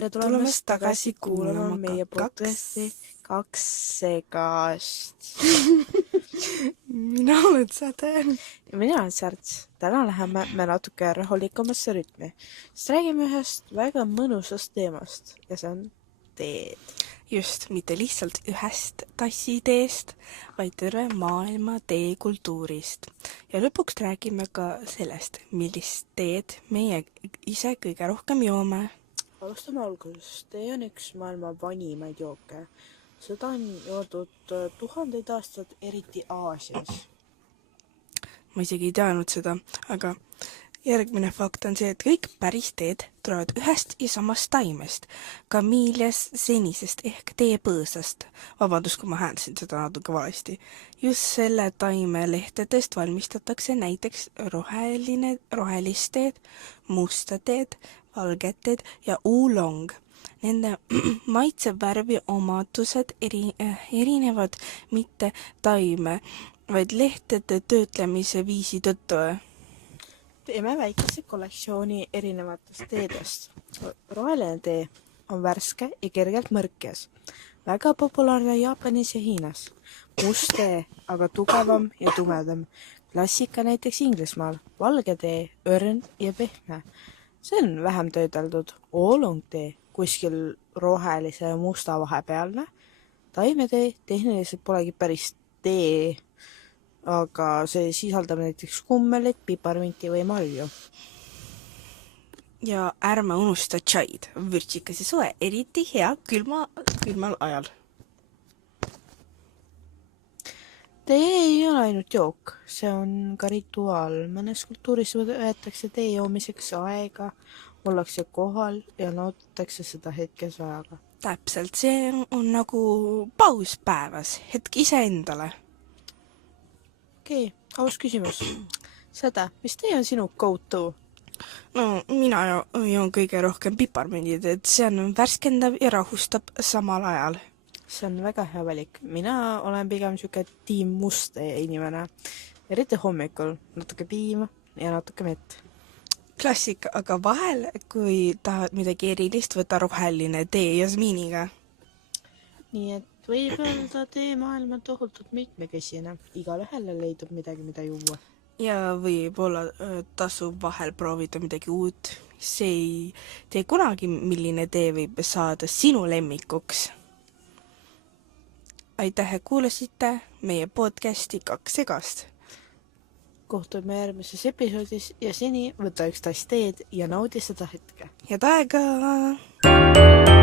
tere tulemast tagasi kuulama meie podcasti Kaks segast. Mina olen Säde. Ja mina olen Särts. Täna läheme me natuke rahulikumasse rütmi. Sest räägime ühest väga mõnusast teemast ja see on teed. Just, mitte lihtsalt ühest tassiteest, vaid terve maailma teekultuurist. Ja lõpuks räägime ka sellest, millist teed meie ise kõige rohkem joome. Alustame algusest. Tee on üks maailma vanimaid jooke. Seda on joodud tuhandeid aastaid, eriti Aasias. Ma isegi ei teadnud seda, aga järgmine fakt on see, et kõik päris teed tulevad ühest ja samast taimest, Camellias senisest ehk teepõõsast. Vabandust, kui ma hääldasin seda natuke valesti. Just selle taime lehtedest valmistatakse näiteks rohelist teed, musta teed, valget teed ja oolong. Nende maitse värvi omadused erinevad mitte taime, vaid lehtede töötlemise viisi tõttu. Teeme väikese kollektsiooni erinevatest teedest. Roheline tee on värske ja kergelt mõrkjas. Väga populaarne Jaapanis ja Hiinas. Must tee, aga tugevam ja tumedam. Klassika näiteks Inglismaal. Valge tee, õrn ja pehme. See on vähem töödeldud. Oolong tee kuskil rohelise ja musta vahepealne. Taimetee tehniliselt polegi päris tee, aga see sisaldab näiteks kummelit, piparminti või marju. Ja ärme unusta tšaid, vürtsikas ja soe, eriti hea külmal ajal. Tee ei ole ainult jook, see on ka rituaal. Mõnes kultuuris võetakse tee joomiseks aega, ollakse kohal ja nautitakse seda hetkes ajaga. Täpselt, see on nagu paus päevas, hetk iseendale. Okei, aus küsimus. Säde, mis tee on sinu go-to? No, mina joon kõige rohkem piparmündid, et see on värskendav ja rahustab samal ajal. See on väga hea valik. Mina olen pigem siuke tiim must tee inimene. Eriti hommikul natuke piima ja natuke mett. Klassika, aga vahel, kui tahad midagi erilist, võta roheline tee jasmiiniga. Nii et võib öelda tee maailma tohutult mitmekesine. Igal ühele leidub midagi, mida juua. Ja võib-olla tasub vahel proovida midagi uut. See ei tee kunagi, milline tee võib saada sinu lemmikuks. Aitäh, et kuulasite meie podcasti Kaks segast. Kohtume järgmises episoodis ja seni võta üks tass teed ja naudi seda hetke. Head aega!